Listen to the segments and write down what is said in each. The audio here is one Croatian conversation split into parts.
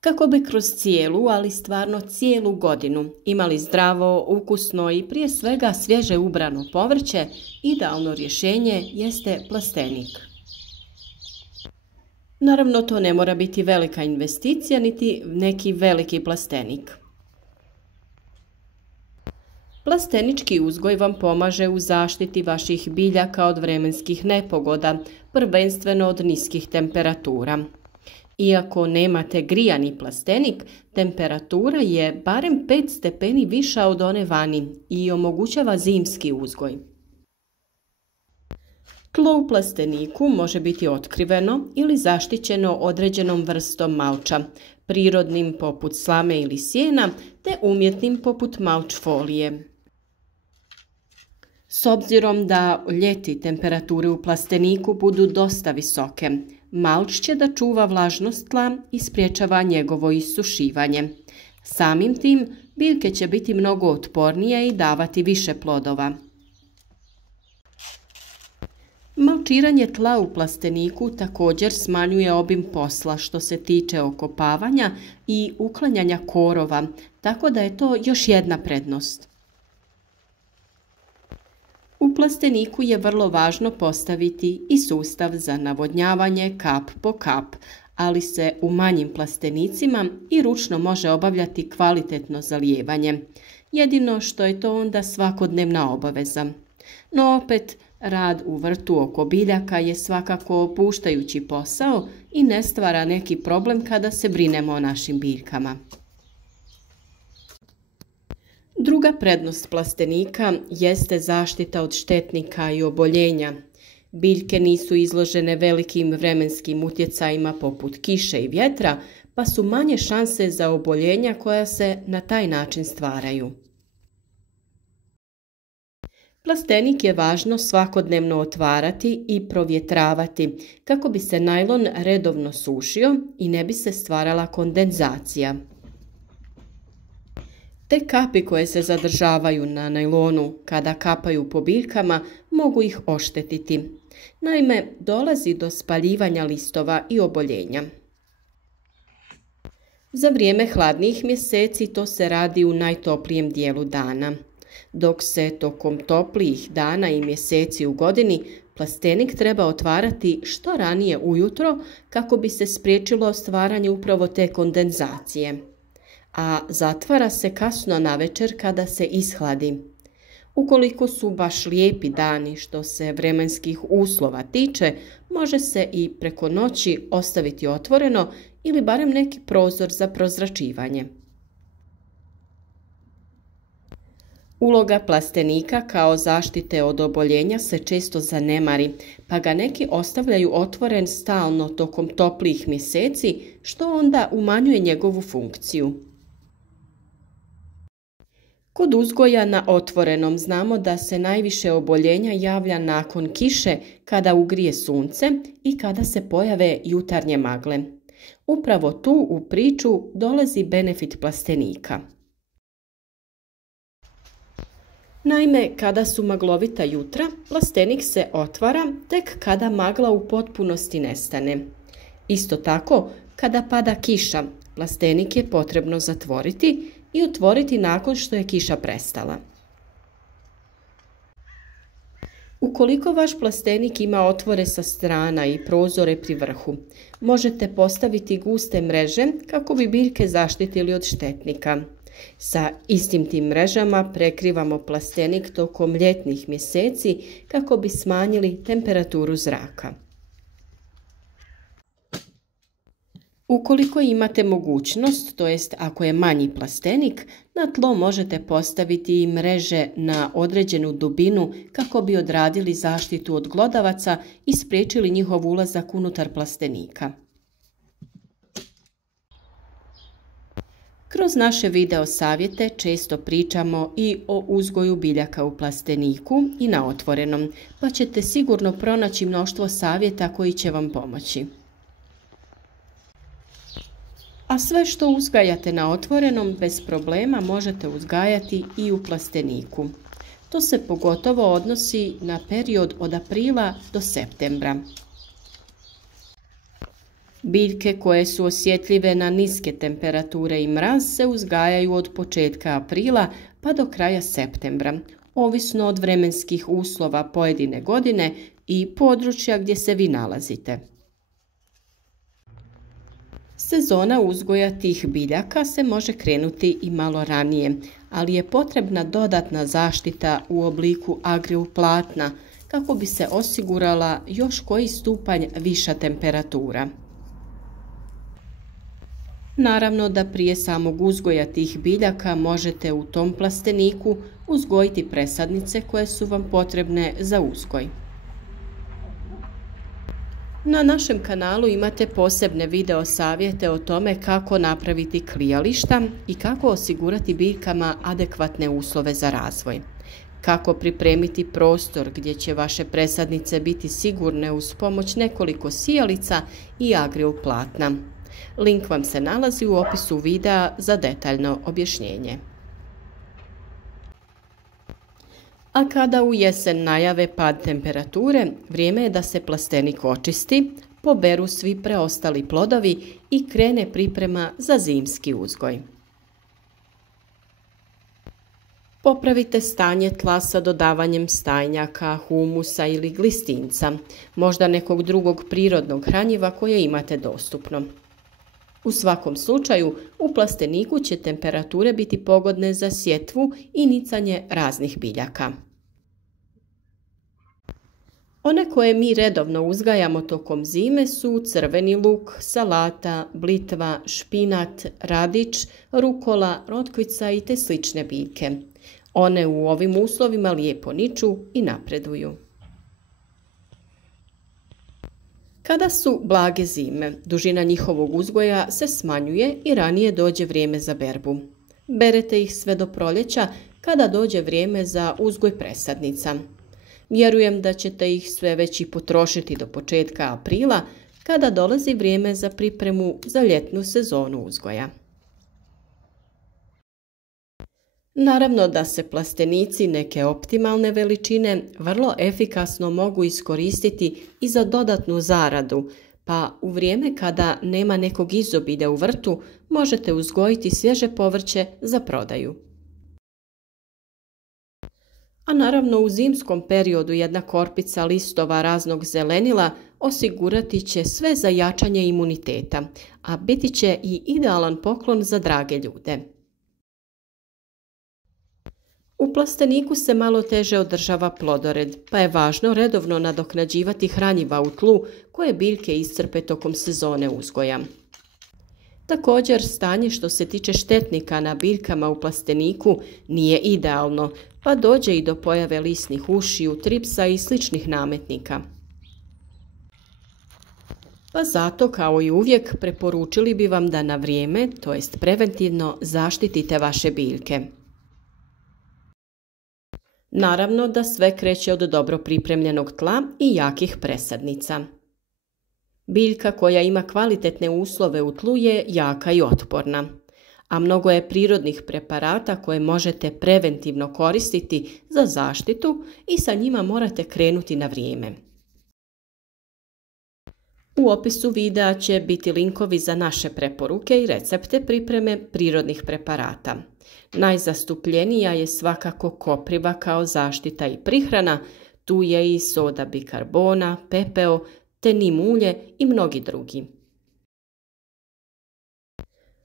Kako bi kroz cijelu, ali stvarno cijelu godinu imali zdravo, ukusno i prije svega svježe ubrano povrće, idealno rješenje jeste plastenik. Naravno, to ne mora biti velika investicija niti neki veliki plastenik. Plastenički uzgoj vam pomaže u zaštiti vaših biljaka od vremenskih nepogoda, prvenstveno od niskih temperatura. Iako nemate grijani plastenik, temperatura je barem 5 stepeni viša od one vani i omogućava zimski uzgoj. Tlo u plasteniku može biti otkriveno ili zaštićeno određenom vrstom malča, prirodnim poput slame ili sjena, te umjetnim poput malč folije. S obzirom da ljeti temperature u plasteniku budu dosta visoke, malč će da čuva vlažnost tla i sprječava njegovo isušivanje. Samim tim, biljke će biti mnogo otpornije i davati više plodova. Malčiranje tla u plasteniku također smanjuje obim posla što se tiče okopavanja i uklanjanja korova, tako da je to još jedna prednost. U plasteniku je vrlo važno postaviti i sustav za navodnjavanje kap po kap, ali se u manjim plastenicima i ručno može obavljati kvalitetno zalijevanje. Jedino što je to onda svakodnevna obaveza. No opet, rad u vrtu oko biljaka je svakako opuštajući posao i ne stvara neki problem kada se brinemo o našim biljkama. Druga prednost plastenika jeste zaštita od štetnika i oboljenja. Biljke nisu izložene velikim vremenskim utjecajima poput kiše i vjetra, pa su manje šanse za oboljenja koja se na taj način stvaraju. Plastenik je važno svakodnevno otvarati i provjetravati kako bi se najlon redovno sušio i ne bi se stvarala kondenzacija. Te kapi koje se zadržavaju na najlonu kada kapaju po biljkama mogu ih oštetiti. Naime, dolazi do spaljivanja listova i oboljenja. Za vrijeme hladnijih mjeseci to se radi u najtoplijem dijelu dana. Dok se tokom toplijih dana i mjeseci u godini plastenik treba otvarati što ranije ujutro kako bi se spriječilo stvaranje upravo te kondenzacije. A zatvara se kasno navečer kada se ishladi. Ukoliko su baš lijepi dani što se vremenskih uslova tiče, može se i preko noći ostaviti otvoreno ili barem neki prozor za prozračivanje. Uloga plastenika kao zaštite od oboljenja se često zanemari, pa ga neki ostavljaju otvoren stalno tokom toplijih mjeseci, što onda umanjuje njegovu funkciju. Kod uzgoja na otvorenom znamo da se najviše oboljenja javlja nakon kiše kada ugrije sunce i kada se pojave jutarnje magle. Upravo tu u priču dolazi benefit plastenika. Naime, kada su maglovita jutra, plastenik se otvara tek kada magla u potpunosti nestane. Isto tako, kada pada kiša, plastenik je potrebno zatvoriti i otvoriti nakon što je kiša prestala. Ukoliko vaš plastenik ima otvore sa strana i prozore pri vrhu, možete postaviti guste mreže kako bi biljke zaštitili od štetnika. Sa istim tim mrežama prekrivamo plastenik tokom ljetnih mjeseci kako bi smanjili temperaturu zraka. Ukoliko imate mogućnost, to jest ako je manji plastenik, na tlo možete postaviti i mreže na određenu dubinu kako bi odradili zaštitu od glodavaca i spriječili njihov ulazak unutar plastenika. Kroz naše video savjete često pričamo i o uzgoju biljaka u plasteniku i na otvorenom, pa ćete sigurno pronaći mnoštvo savjeta koji će vam pomoći. A sve što uzgajate na otvorenom bez problema možete uzgajati i u plasteniku. To se pogotovo odnosi na period od aprila do septembra. Biljke koje su osjetljive na niske temperature i mraz se uzgajaju od početka aprila pa do kraja septembra, ovisno od vremenskih uslova pojedine godine i područja gdje se vi nalazite. Sezona uzgoja tih biljaka se može krenuti i malo ranije, ali je potrebna dodatna zaštita u obliku agrioplatna kako bi se osigurala još koji stupanj viša temperatura. Naravno da prije samog uzgoja tih biljaka možete u tom plasteniku uzgojiti presadnice koje su vam potrebne za uzgoj. Na našem kanalu imate posebne video savjete o tome kako napraviti klijališta i kako osigurati biljkama adekvatne uslove za razvoj. Kako pripremiti prostor gdje će vaše presadnice biti sigurne uz pomoć nekoliko sijalica i agrioplatna. Link vam se nalazi u opisu videa za detaljno objašnjenje. A kada u jesen najave pad temperature, vrijeme je da se plastenik očisti, poberu svi preostali plodovi i krene priprema za zimski uzgoj. Popravite stanje tla sa dodavanjem stajnjaka, humusa ili glistinca, možda nekog drugog prirodnog hranjiva koje imate dostupno. U svakom slučaju, u plasteniku će temperature biti pogodne za sjetvu i nicanje raznih biljaka. One koje mi redovno uzgajamo tokom zime su crveni luk, salata, blitva, špinat, radič, rukola, rotkvica i te slične biljke. One u ovim uslovima lijepo niču i napreduju. Kada su blage zime, dužina njihovog uzgoja se smanjuje i ranije dođe vrijeme za berbu. Berete ih sve do proljeća kada dođe vrijeme za uzgoj presadnica. Vjerujem da ćete ih sve već i potrošiti do početka aprila kada dolazi vrijeme za pripremu za ljetnu sezonu uzgoja. Naravno da se plastenici neke optimalne veličine vrlo efikasno mogu iskoristiti i za dodatnu zaradu, pa u vrijeme kada nema nekog izobilja u vrtu možete uzgojiti svježe povrće za prodaju. A naravno u zimskom periodu jedna korpica listova raznog zelenila osigurati će sve za jačanje imuniteta, a biti će i idealan poklon za drage ljude. U plasteniku se malo teže održava plodored, pa je važno redovno nadoknađivati hranjiva u tlu koje biljke iscrpe tokom sezone uzgoja. Također, stanje što se tiče štetnika na biljkama u plasteniku nije idealno, pa dođe i do pojave lisnih ušiju, tripsa i sličnih nametnika. Pa zato, kao i uvijek, preporučili bi vam da na vrijeme, to jest preventivno, zaštitite vaše biljke. Naravno da sve kreće od dobro pripremljenog tla i jakih presadnica. Biljka koja ima kvalitetne uslove u tlu je jaka i otporna, a mnogo je prirodnih preparata koje možete preventivno koristiti za zaštitu i sa njima morate krenuti na vrijeme. U opisu videa će biti linkovi za naše preporuke i recepte pripreme prirodnih preparata. Najzastupljenija je svakako kopriva kao zaštita i prihrana, tu je i soda bikarbona, pepeo, te nim ulje i mnogi drugi.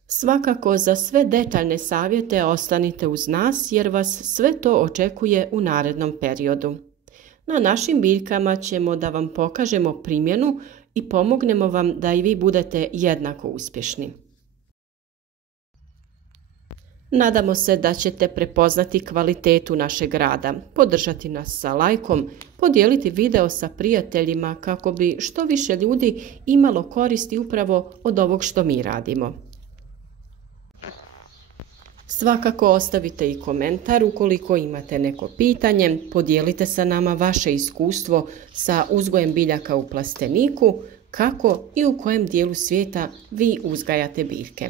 Svakako za sve detaljne savjete ostanite uz nas jer vas sve to očekuje u narednom periodu. Na našim biljkama ćemo da vam pokažemo primjenu i pomognemo vam da i vi budete jednako uspješni. Nadamo se da ćete prepoznati kvalitetu našeg rada, podržati nas sa lajkom, podijeliti video sa prijateljima kako bi što više ljudi imalo koristi upravo od ovog što mi radimo. Svakako ostavite i komentar ukoliko imate neko pitanje, podijelite sa nama vaše iskustvo sa uzgojem biljaka u plasteniku, kako i u kojem dijelu svijeta vi uzgajate biljke.